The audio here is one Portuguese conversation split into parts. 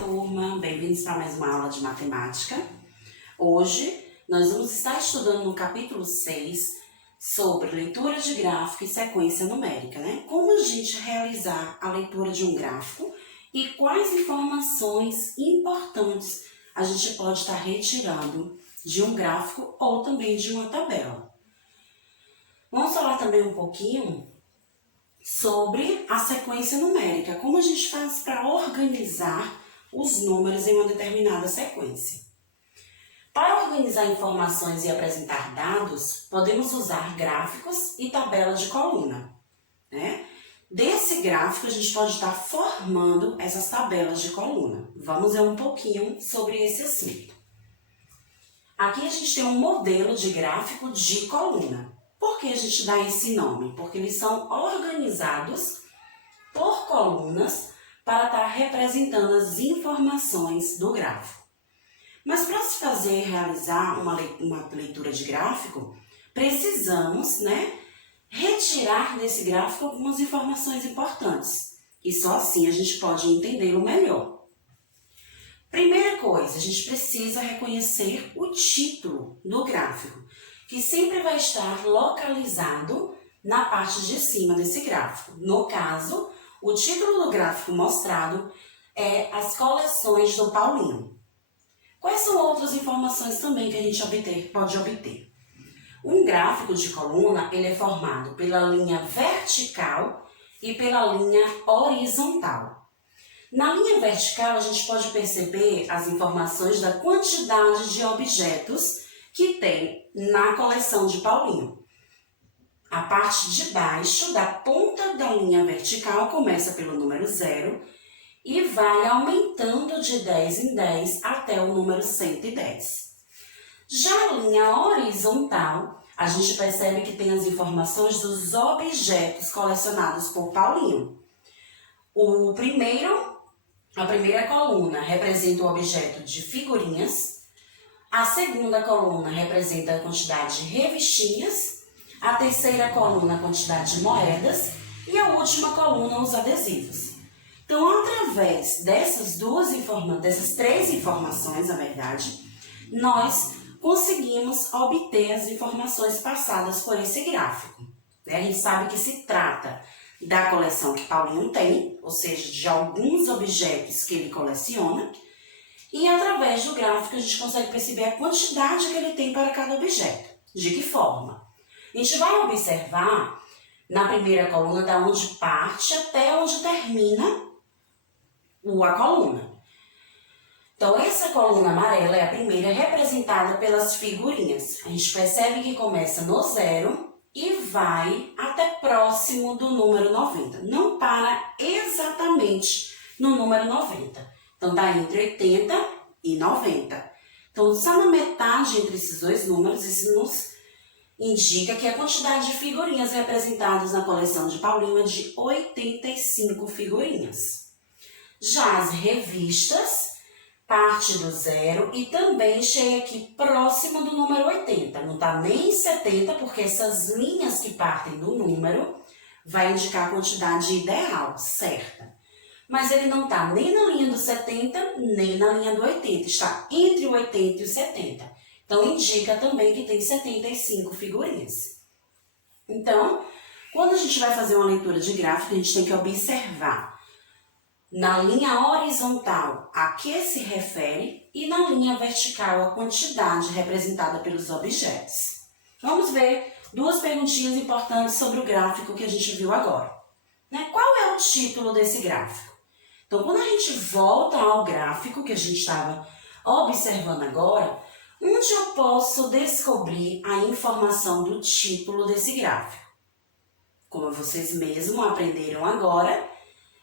turma, bem-vindos para mais uma aula de matemática. Hoje nós vamos estar estudando no capítulo 6 sobre leitura de gráfico e sequência numérica, né? Como a gente realizar a leitura de um gráfico e quais informações importantes a gente pode estar retirando de um gráfico ou também de uma tabela. Vamos falar também um pouquinho sobre a sequência numérica, como a gente faz para organizar os números em uma determinada sequência. Para organizar informações e apresentar dados, podemos usar gráficos e tabelas de coluna, né? Desse gráfico, a gente pode estar formando essas tabelas de coluna. Vamos ver um pouquinho sobre esse assunto. Aqui a gente tem um modelo de gráfico de coluna. Por que a gente dá esse nome? Porque eles são organizados por colunas para estar representando as informações do gráfico. Mas para se realizar uma leitura de gráfico, precisamos, retirar desse gráfico algumas informações importantes. E só assim a gente pode entendê-lo melhor. Primeira coisa, a gente precisa reconhecer o título do gráfico, que sempre vai estar localizado na parte de cima desse gráfico. No caso, o título do gráfico mostrado é As Coleções do Paulinho. Quais são outras informações também que a gente pode obter? Um gráfico de coluna ele é formado pela linha vertical e pela linha horizontal. Na linha vertical, a gente pode perceber as informações da quantidade de objetos que tem na coleção de Paulinho. A parte de baixo da ponta da linha vertical começa pelo número 0 e vai aumentando de 10 em 10 até o número 110. Já a linha horizontal, a gente percebe que tem as informações dos objetos colecionados por Paulinho. A primeira coluna representa o objeto de figurinhas. A segunda coluna representa a quantidade de revistinhas, a terceira coluna a quantidade de moedas e a última coluna os adesivos. Então, através dessas três informações, na verdade, nós conseguimos obter as informações passadas por esse gráfico. A gente sabe que se trata da coleção que Paulinho tem, ou seja, de alguns objetos que ele coleciona, e através do gráfico a gente consegue perceber a quantidade que ele tem para cada objeto. De que forma? A gente vai observar na primeira coluna da onde parte até onde termina a coluna. Então, essa coluna amarela é a primeira representada pelas figurinhas. A gente percebe que começa no 0 e vai até próximo do número 90. Não para exatamente no número 90. Então, está entre 80 e 90. Então, só na metade entre esses dois números, isso nos indica que a quantidade de figurinhas representadas na coleção de Paulinho é de 85 figurinhas. Já as revistas parte do 0 e também chega aqui próximo do número 80. Não está nem em 70, porque essas linhas que partem do número vai indicar a quantidade ideal, certa. Mas ele não está nem na linha do 70, nem na linha do 80. Está entre o 80 e o 70. Então, indica também que tem 75 figurinhas. Então, quando a gente vai fazer uma leitura de gráfico, a gente tem que observar na linha horizontal a que se refere e na linha vertical a quantidade representada pelos objetos. Vamos ver duas perguntinhas importantes sobre o gráfico que a gente viu agora. Qual é o título desse gráfico? Então, quando a gente volta ao gráfico que a gente estava observando agora, onde eu posso descobrir a informação do título desse gráfico? Como vocês mesmos aprenderam agora,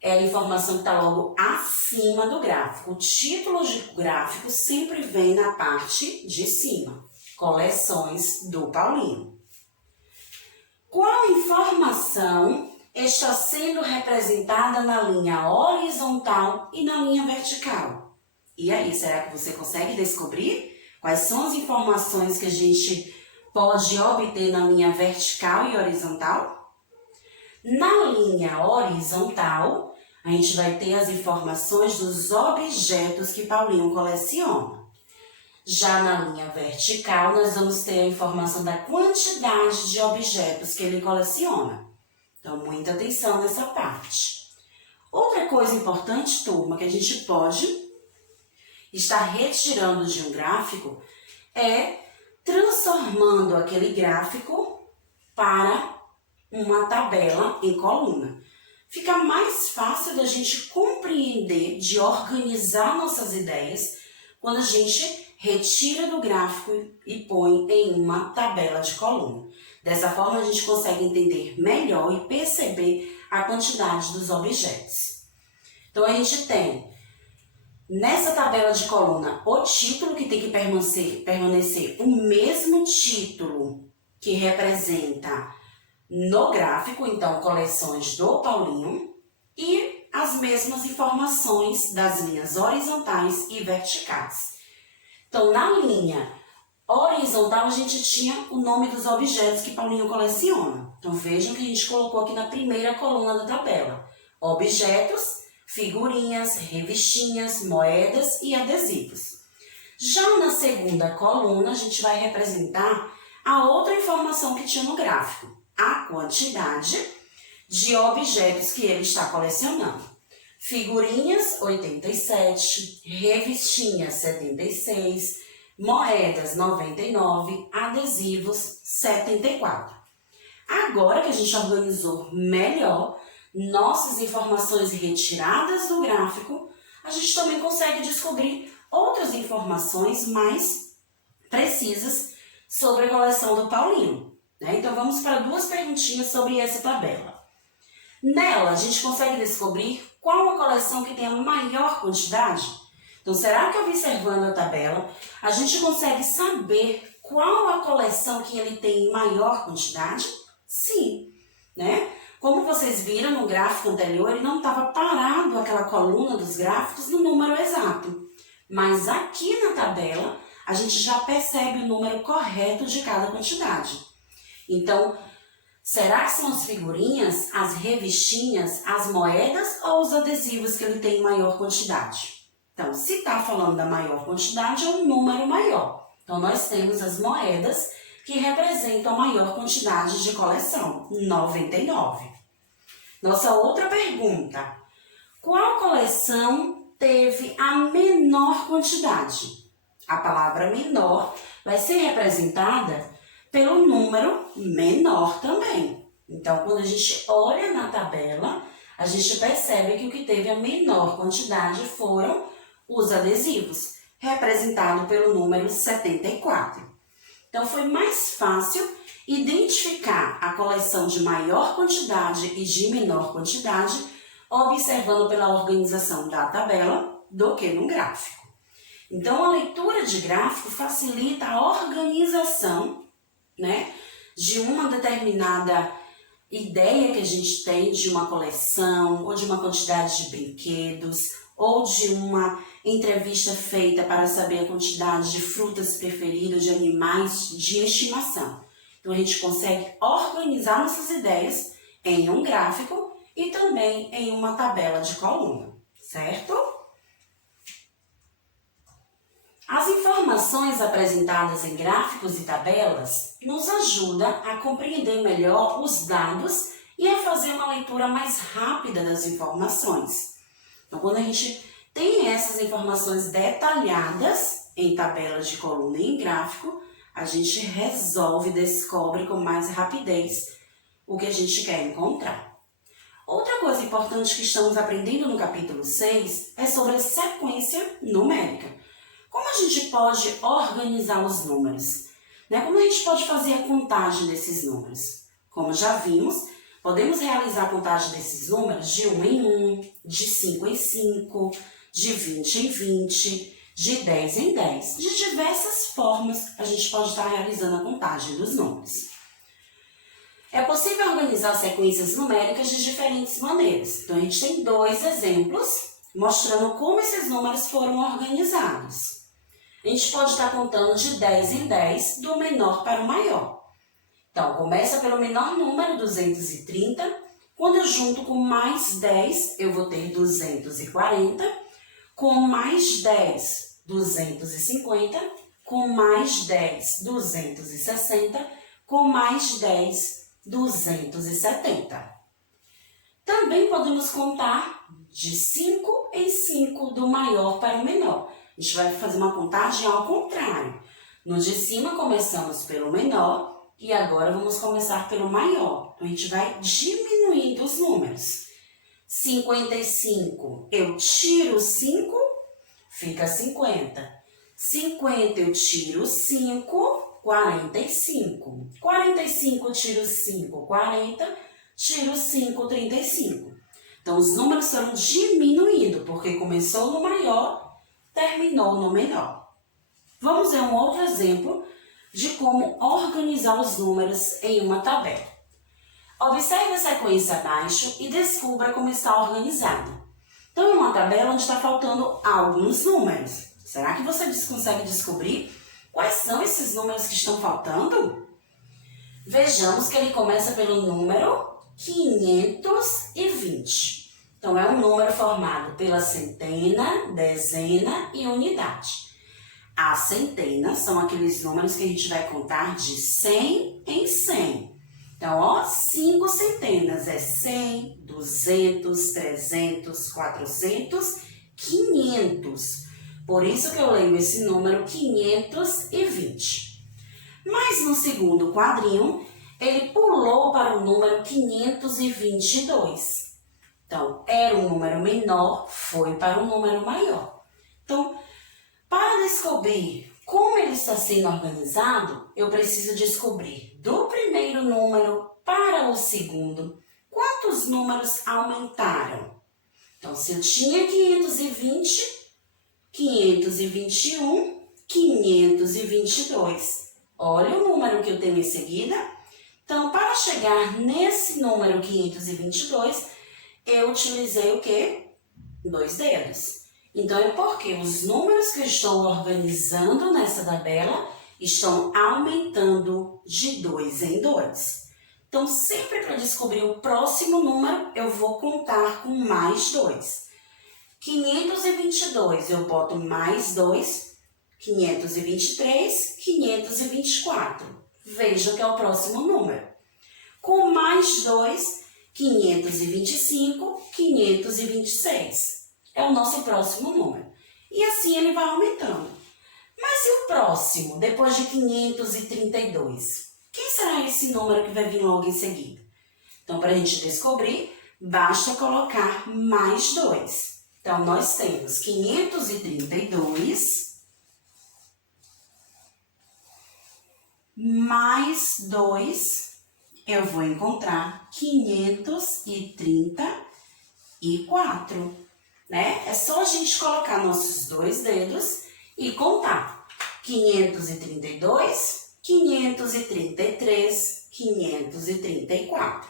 é a informação que está logo acima do gráfico. O título de gráfico sempre vem na parte de cima. Coleções do Paulinho. Qual informação está sendo representada na linha horizontal e na linha vertical? E aí, será que você consegue descobrir quais são as informações que a gente pode obter na linha vertical e horizontal? Na linha horizontal, a gente vai ter as informações dos objetos que Paulinho coleciona. Já na linha vertical, nós vamos ter a informação da quantidade de objetos que ele coleciona. Então, muita atenção nessa parte. Outra coisa importante, turma, que a gente pode estar retirando de um gráfico é transformando aquele gráfico para uma tabela em coluna. Fica mais fácil da gente compreender, de organizar nossas ideias, quando a gente retira do gráfico e põe em uma tabela de coluna. Dessa forma, a gente consegue entender melhor e perceber a quantidade dos objetos. Então, a gente tem, nessa tabela de coluna, o título que tem que permanecer o mesmo título que representa no gráfico, então, coleções do Paulinho, e as mesmas informações das linhas horizontais e verticais. Então, na linha horizontal, a gente tinha o nome dos objetos que Paulinho coleciona. Então, vejam que a gente colocou aqui na primeira coluna da tabela. Objetos, figurinhas, revistinhas, moedas e adesivos. Já na segunda coluna, a gente vai representar a outra informação que tinha no gráfico, a quantidade de objetos que ele está colecionando. Figurinhas, 87, revistinhas, 76, moedas, 99, adesivos, 74. Agora que a gente organizou melhor nossas informações retiradas do gráfico, a gente também consegue descobrir outras informações mais precisas sobre a coleção do Paulinho, né? Então, vamos para duas perguntinhas sobre essa tabela. Nela, a gente consegue descobrir qual a coleção que tem a maior quantidade? Então, será que observando a tabela, a gente consegue saber qual a coleção que ele tem em maior quantidade? Sim, né? Como vocês viram no gráfico anterior, ele não estava parado aquela coluna dos gráficos no número exato. Mas aqui na tabela, a gente já percebe o número correto de cada quantidade. Então, será que são as figurinhas, as revistinhas, as moedas ou os adesivos que ele tem em maior quantidade? Então, se está falando da maior quantidade, é um número maior. Então, nós temos as moedas que representam a maior quantidade de coleção, 99. Nossa outra pergunta: qual coleção teve a menor quantidade? A palavra menor vai ser representada pelo número menor também. Então, quando a gente olha na tabela, a gente percebe que o que teve a menor quantidade foram os adesivos, representado pelo número 74. Então, foi mais fácil identificar a coleção de maior quantidade e de menor quantidade, observando pela organização da tabela, do que no gráfico. Então, a leitura de gráfico facilita a organização, né, de uma determinada ideia que a gente tem de uma coleção, ou de uma quantidade de brinquedos, ou de uma entrevista feita para saber a quantidade de frutas preferidas, de animais de estimação. Então, a gente consegue organizar nossas ideias em um gráfico e também em uma tabela de coluna, certo? As informações apresentadas em gráficos e tabelas nos ajudam a compreender melhor os dados e a fazer uma leitura mais rápida das informações. Então, quando a gente tem essas informações detalhadas em tabelas de coluna e em gráfico, a gente resolve, descobre com mais rapidez o que a gente quer encontrar. Outra coisa importante que estamos aprendendo no capítulo 6 é sobre a sequência numérica. Como a gente pode organizar os números? Né? Como a gente pode fazer a contagem desses números? Como já vimos, podemos realizar a contagem desses números de 1 em 1, de 5 em 5, de 20 em 20, de 10 em 10. De diversas formas a gente pode estar realizando a contagem dos números. É possível organizar sequências numéricas de diferentes maneiras. Então, a gente tem dois exemplos mostrando como esses números foram organizados. A gente pode estar contando de 10 em 10, do menor para o maior. Então, começa pelo menor número, 230, Quando eu junto com mais 10, eu vou ter 240. Com mais 10, 250. Com mais 10, 260. Com mais 10, 270. Também podemos contar de 5 em 5 do maior para o menor. A gente vai fazer uma contagem ao contrário. No de cima começamos pelo menor e agora vamos começar pelo maior. Então a gente vai diminuindo os números. 55, eu tiro 5, fica 50. 50 eu tiro 5, 45. 45 tiro 5, 40. Tiro 5, 35. Então, os números foram diminuindo, porque começou no maior, terminou no menor. Vamos ver um outro exemplo de como organizar os números em uma tabela. Observe a sequência abaixo e descubra como está organizada. Então, é uma tabela onde está faltando alguns números. Será que você consegue descobrir quais são esses números que estão faltando? Vejamos que ele começa pelo número 520. Então, é um número formado pela centena, dezena e unidade. As centenas são aqueles números que a gente vai contar de 100 em 100. Então, ó, 5 centenas é 100, 200, 300, 400, 500. Por isso que eu leio esse número 520. Mas no segundo quadrinho, ele pulou para o número 522. Então, era um número menor, foi para um número maior. Então, para descobrir como ele está sendo organizado, eu preciso descobrir do primeiro número para o segundo quantos números aumentaram. Então, se eu tinha 520, 521, 522. Olha o número que eu tenho em seguida. Então, para chegar nesse número 522, eu utilizei o quê? 2 dedos. Então, é porque os números que eu estou organizando nessa tabela estão aumentando de 2 em 2. Então, sempre para descobrir o próximo número, eu vou contar com mais 2. 522, eu boto mais 2. 523, 524. Veja que é o próximo número. Com mais 2, 525, 526. É o nosso próximo número. E assim ele vai aumentando. Mas e o próximo, depois de 532? Quem será esse número que vai vir logo em seguida? Então, para a gente descobrir, basta colocar mais 2. Então, nós temos 532 mais 2, eu vou encontrar 534, né? É só a gente colocar nossos 2 dedos e contar. 532, 533, 534.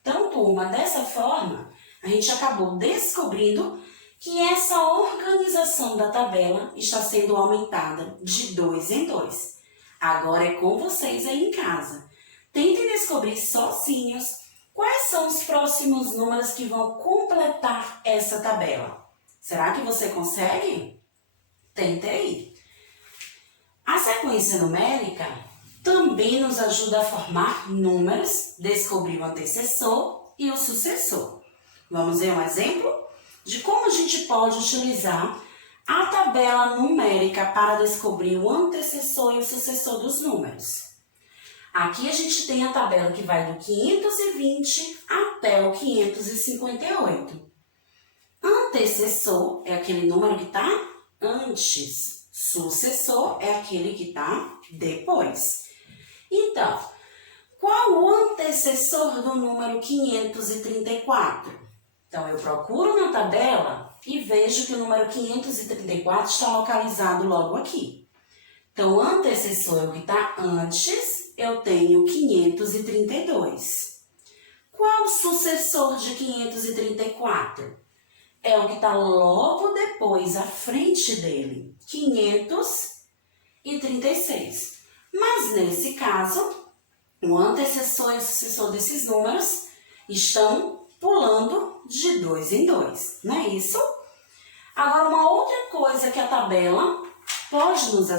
Então, turma, dessa forma, a gente acabou descobrindo que essa organização da tabela está sendo aumentada de 2 em 2. Agora é com vocês aí em casa. Tentem descobrir sozinhos quais são os próximos números que vão completar essa tabela. Será que você consegue? Tente aí. A sequência numérica também nos ajuda a formar números, descobrir o antecessor e o sucessor. Vamos ver um exemplo de como a gente pode utilizar a tabela numérica para descobrir o antecessor e o sucessor dos números. Aqui a gente tem a tabela que vai do 520 até o 558. Antecessor é aquele número que está antes. Sucessor é aquele que está depois. Então, qual o antecessor do número 534? Então, eu procuro na tabela e vejo que o número 534 está localizado logo aqui. Então, o antecessor é o que está antes, eu tenho 532. Qual o sucessor de 534? É o que está logo depois, à frente dele, 536. Mas, nesse caso, o antecessor e o sucessor desses números estão pulando de 2 em 2, não é isso? Agora, uma outra coisa que a tabela pode nos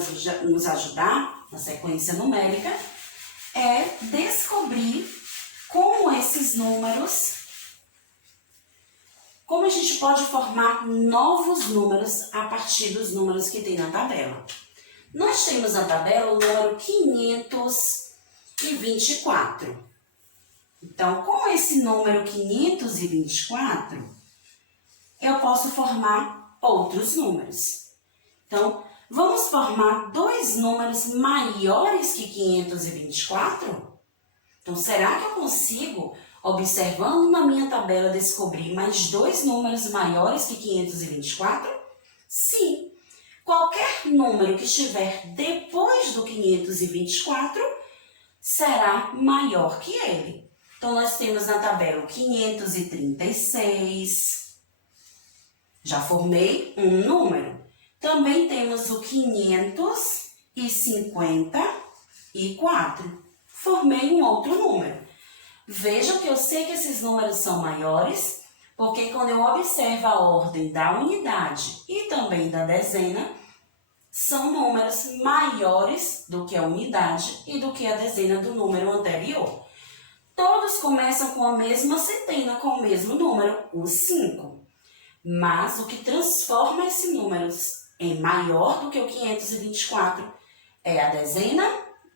ajudar na sequência numérica é descobrir como esses números, como a gente pode formar novos números a partir dos números que tem na tabela. Nós temos na tabela o número 524. Então, com esse número 524, eu posso formar outros números. Então, vamos formar dois números maiores que 524? Então, será que eu consigo, observando na minha tabela, descobrir mais dois números maiores que 524? Sim. Qualquer número que estiver depois do 524 será maior que ele. Então, nós temos na tabela o 536. Já formei um número. Também temos o 554. Formei um outro número. Vejam que eu sei que esses números são maiores, porque quando eu observo a ordem da unidade e também da dezena, são números maiores do que a unidade e do que a dezena do número anterior. Todos começam com a mesma centena, com o mesmo número, o 5. Mas o que transforma esses números em maior do que o 524 é a dezena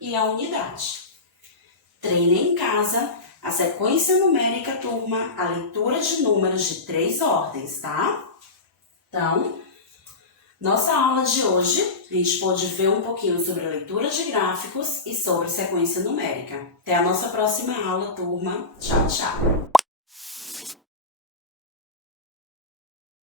e a unidade. Treine em casa a sequência numérica, turma, a leitura de números de 3 ordens, tá? Então, nossa aula de hoje, a gente pôde ver um pouquinho sobre a leitura de gráficos e sobre sequência numérica. Até a nossa próxima aula, turma. Tchau, tchau!